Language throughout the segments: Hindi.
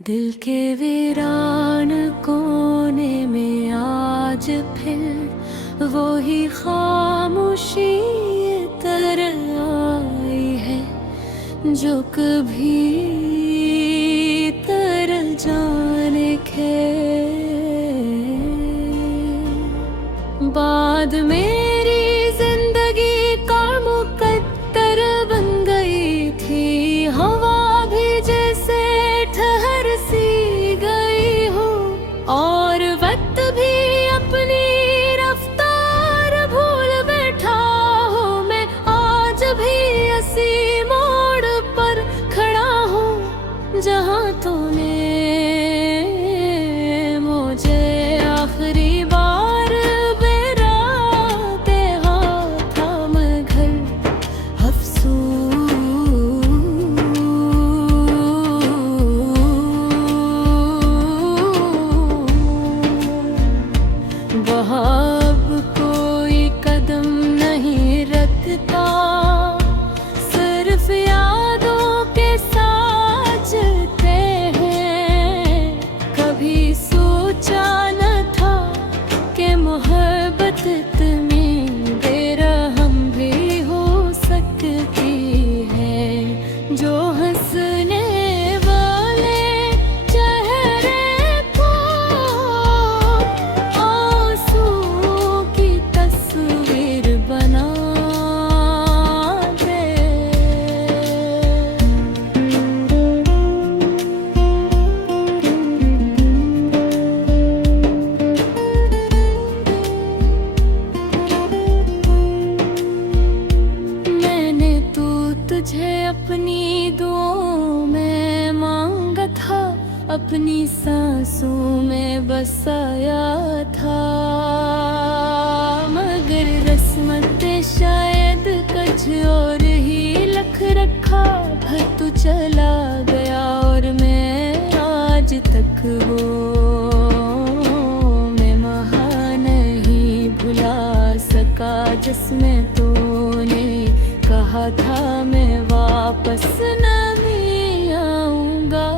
दिल के वीरान कोने में आज फिर वो ही खामोशी तरह आई है जो कभी तरह जाने के बाद मेरी जिंदगी का मुकद्दर बन गई थी। हवा भी जैसे ठहर सी गई हो और वक्त भी अपनी रफ्तार भूल बैठा हो। मैं आज भी इसी मोड़ पर खड़ा हूँ जहाँ तूने मुझे आखिरी बार बेराते हाथ थाम घर वहाँ अब कोई कदम नहीं रखता, सिर्फ यादों के साथ चलते हैं। कभी सोचा न था कि मोहब्बत इतनी बेरहम भी हो सकती है। जो हंसने वाले चेहरे को आंसू की तस्वीर बना दे। मैंने तो तुझे अपनी दुआओं में मांगा था, अपनी सांसों में बसाया था। मगर रस्मतें शायद कुछ और ही लिख रखा। भर तू चला गया और मैं आज तक वो मैं वहाँ नहीं भुला सका जिसमें तूने कहा था मैं वापस नहीं आऊंगा।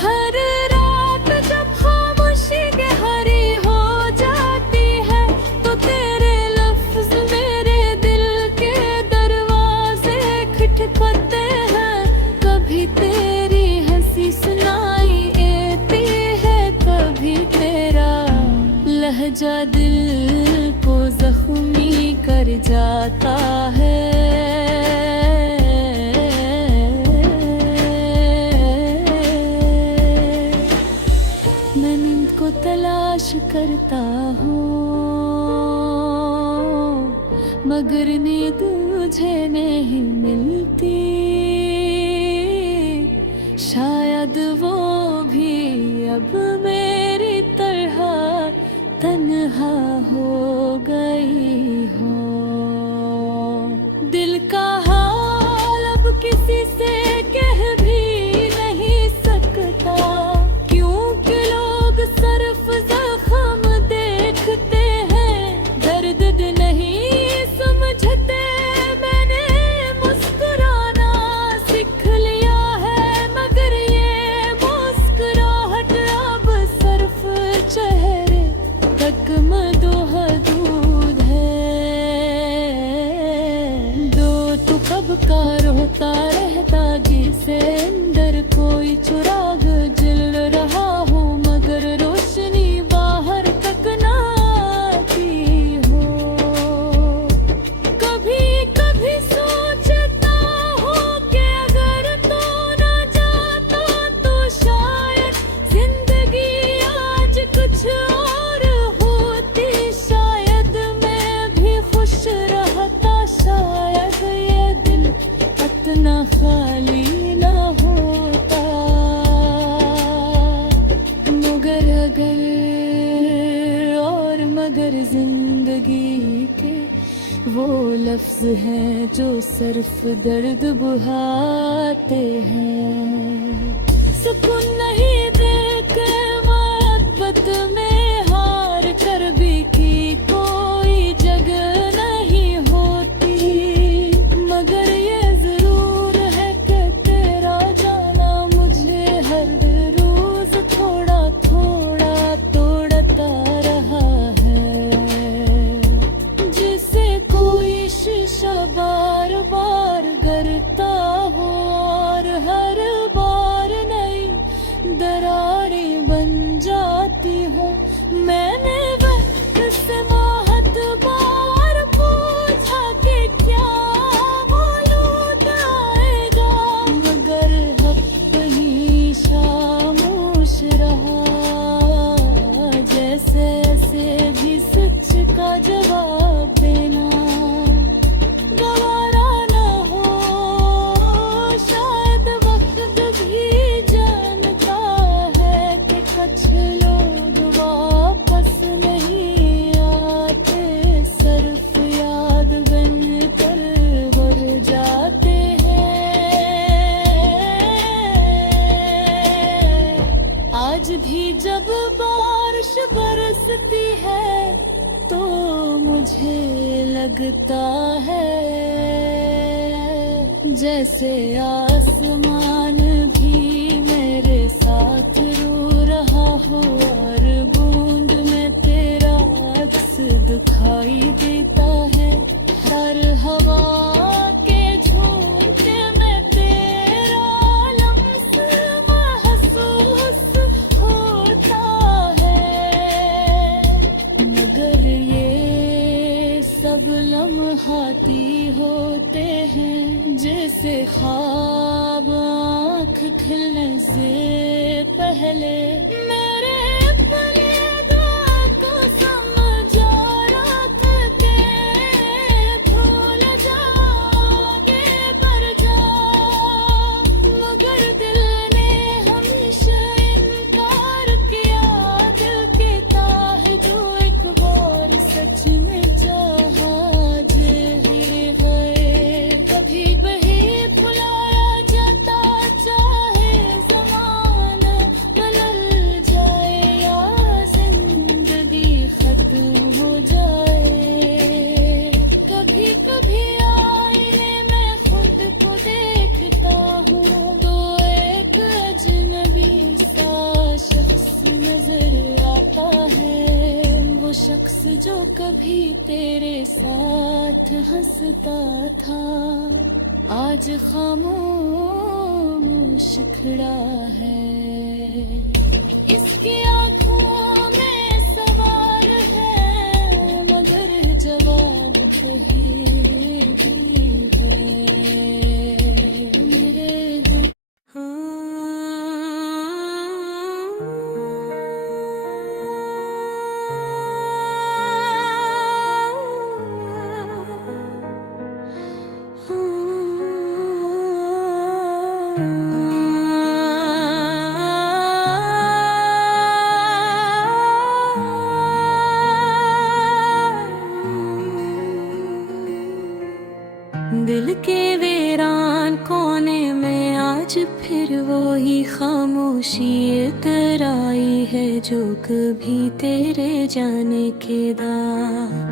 हर रात जब खामोशी गहरी हो जाती है तो तेरे लफ्ज मेरे दिल के दरवाजे खटखटाते हैं। कभी तेरी हंसी सुनाई देती है, कभी तेरा लहजा दिल को जख्मी कर जाता है। मैं नींद को तलाश करता हूँ मगर नींद मुझे नहीं मिलती। शायद वो भी अब मेरी तरह तन्हा हो गई हो। दिल का हाल अब किसी से कह भी नहीं सकता, क्योंकि लोग सिर्फ जख्म देखते हैं, दर्द नहीं समझते। मैंने मुस्कुराना सीख लिया है मगर ये मुस्कुराहट अब सिर्फ चेहरे तक मदोहदूद है। दो तू कब का रोता रहता जिसे अंदर कोई चुराग जल रहा हो मगर रोशनी बाहर तक ना आती हो। कभी कभी सोचता हूँ कि अगर तू ना जाता तो शायद जिंदगी आज कुछ और होती। शायद मैं भी खुश रहता, शायद ये दिल इतना खाली ना होता। मगर अगर और मगर जिंदगी के वो लफ्ज हैं जो सिर्फ दर्द बुहाते हैं। सुकून नहीं देके मोहब्बत में हार कर भी की कोई जगह नहीं होती। मगर ये जरूर है कि तेरा जाना मुझे हंसती है तो मुझे लगता है जैसे आसमान भी मेरे साथ रो रहा हो, और बूंद में तेरा अक्स दिखाई देता है। हर हवा के झोंके में तेरा लम्स महसूस होता है, मगर ये सब लम्हाती होते हैं जैसे ख्वाब आँख खिलने से पहले। मेरे फरेदा को समझा रात के भूल जाओगे पर जा, मगर दिल ने हमेशा इनकार किया। दिल कहता है जो एक बार सच में चाहा जे ही गए, कभी बही भुलाया जाता चाहे ज़माना बदल जाए या जिंदगी खत्म हो जाए। कभी कभी आईने में खुद को देखता हूँ तो एक अजनबी सा शख्स नजर आता है, वो शख्स जो कभी तेरे साथ हंसता था आज खामोश खड़ा है। इसकी आंखों में सवाल है मगर जवाब कहीं भी है मेरे दिल। दिल के वीरान कोने में आज फिर वही खामोशी इतर आई है जो कभी तेरे जाने के दा।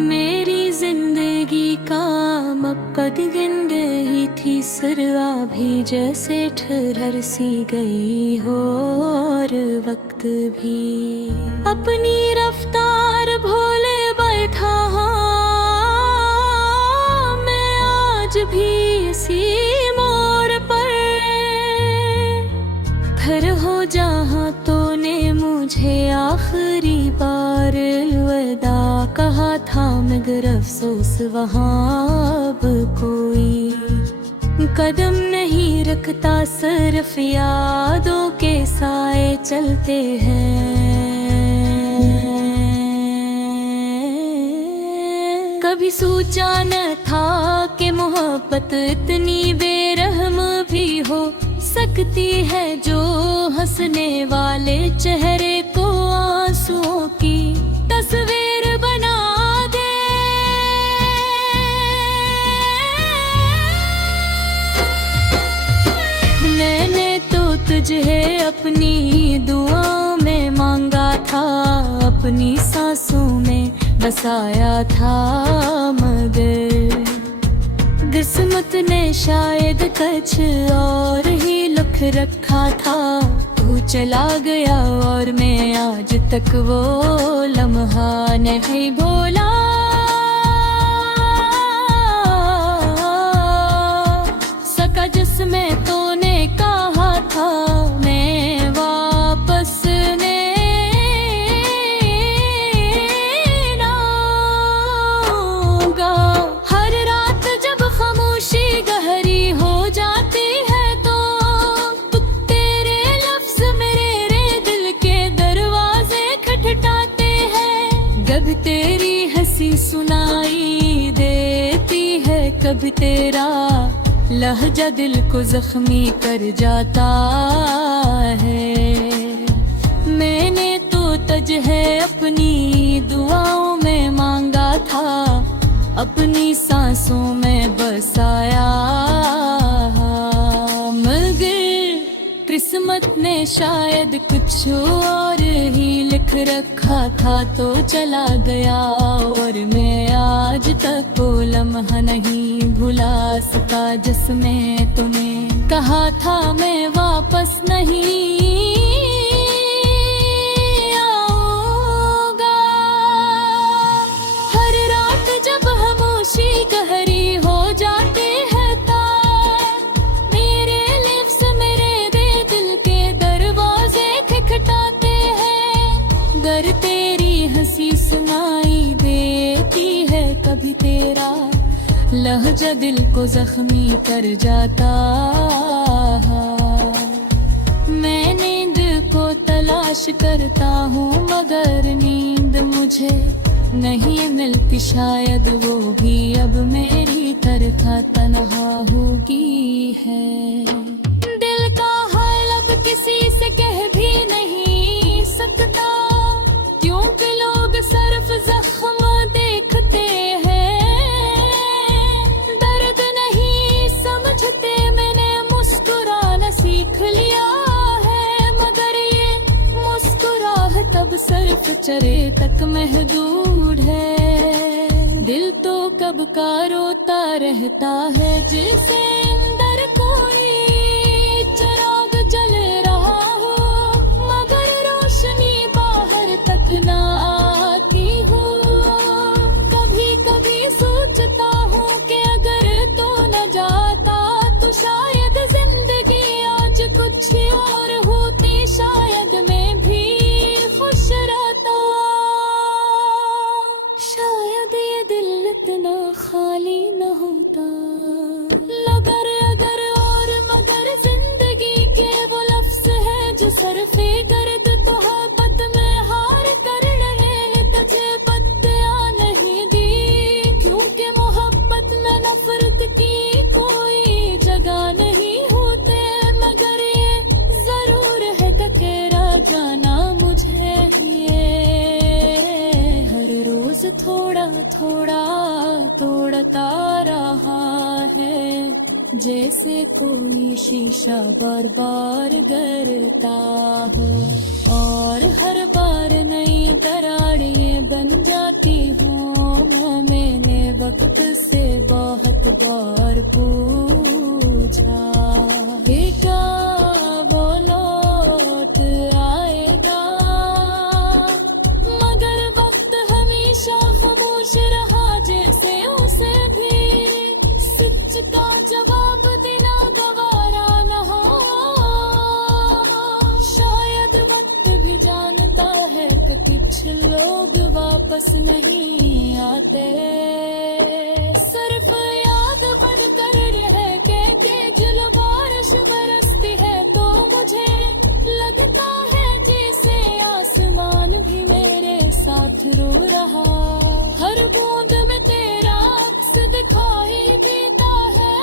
मेरी जिंदगी का मकसद गिन गई थी सरवा भी जैसे ठहर सी गई हो, और वक्त भी अपनी रफ्तार भूले बैठा आज भी इसी मोड़ पर। फिर हो जहाँ तूने मुझे आखिरी बार अलविदा कहा था, मगर अफसोस वहाँ अब कोई कदम नहीं रखता, सिर्फ यादों के साए चलते हैं। कभी सोचा न था कि मोहब्बत इतनी बेरहम भी हो सकती है, जो हंसने वाले चेहरे को आंसुओं की तस्वीर बना दे। मैंने तो तुझे अपनी दुआओं में मांगा था, अपनी सांसों में बसाया था, मगर किस्मत ने शायद कुछ और ही लिख रखा था। तू चला गया और मैं आज तक वो लम्हा नहीं भूला। सका जिसमें तूने कहा था मैं वापस तेरी हंसी सुनाई देती है, कभी तेरा लहजा दिल को जख्मी कर जाता है। मैंने तो तुझे अपनी दुआओं में मांगा था, अपनी सांसों में बसाया, मगर किस्मत ने शायद कुछ और ही लिख रखा था तो चला गया, और मैं आज तक वो लम्हा नहीं भुला सका जिसमें तूने कहा था मैं वापस नहीं आऊंगा। हर रात जब खामोशी गहरी हो जाती है मेरे लिप्स मेरे दिल के दरवाजे खटखटाते हैं। गर तेरी हंसी सुनाई देती है कभी तेरा लहजा दिल को जख्मी कर जाता। मैं नींद को तलाश करता हूँ मगर नींद मुझे नहीं मिलती, शायद वो भी अब मेरी तरह तन्हा होगी है। दिल का हाल अब किसी से कह भी नहीं सकता, क्योंकि लोग सिर्फ जख्म देखते हैं, दर्द नहीं समझते। मैंने मुस्कुराना सीख लिया है मगर ये मुस्कुराहट तब सिर्फ चेहरे तक महदूद है। दिल तो कब का रोता रहता है जैसे अंदर कोई चिराग जल रहा हो मगर रोशनी बाहर तक ना आती हो। कभी कभी सोचता हूँ कि अगर तो न जाता तो शायद जिंदगी आज कुछ और होती, शायद मैं भी खुश रहता, शायद ये दिल इतना खाली न होता। अगर अगर और मगर जिंदगी के वो लफ्ज है जो सरफे गर्द तो मोहब्बत में हार कर रहे, तुझे पत्तियां नहीं दी क्योंकि मोहब्बत में नफरत की कोई जगह नहीं होते। मगर ये जरूर है टकेरा जाना मुझे ये हर रोज थोड़ा थोड़ा तोड़ता रहा है, जैसे कोई शीशा बार बार गिरता हो और हर बार नई दरारें बन जाती हूँ। मैंने वक्त से बहुत बार पूछा कि क्या वो लौट आएगा, मगर वक्त हमेशा खामोश रहा जैसे उसे भी सच का जवाब देना गवारा न हो। शायद वक्त भी जानता है कि कुछ लोग वापस नहीं आते, सिर्फ याद बनकर रह के जल बारिश बरसती है तो मुझे लगता है जैसे आसमान भी मेरे साथ रो रहा। हर बूंद में तेरा अक्स दिखाई देता है,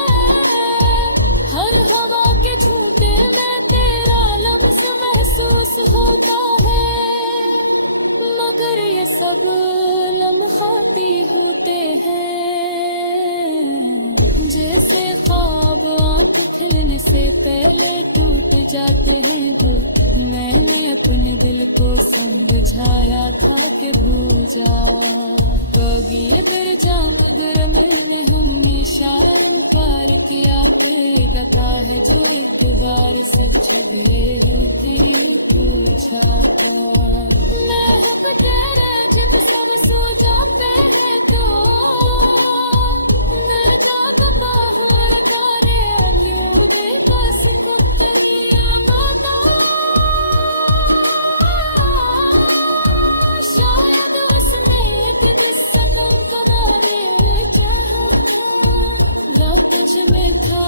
हर हवा के झूठे में तेरा लम्स महसूस होता है। मगर ये सब लम्हाती होते हैं जैसे ख्वाब आँख खिलने से पहले टूट जाते हैं। मैंने अपने दिल को समझाया था कि भूजा कभी अगर जा मगर मैंने हमेशा इनकार किया, फिर गता है जो एक बार से छुड़े ही थी पूछा मैं हक तेरा जब सब सो जाते हैं तो दिल का कपा हो रखा रे क्यों बेकस पुतलिया माता। शायद उसने एक सकून का दारे चाहा था, वक्त में था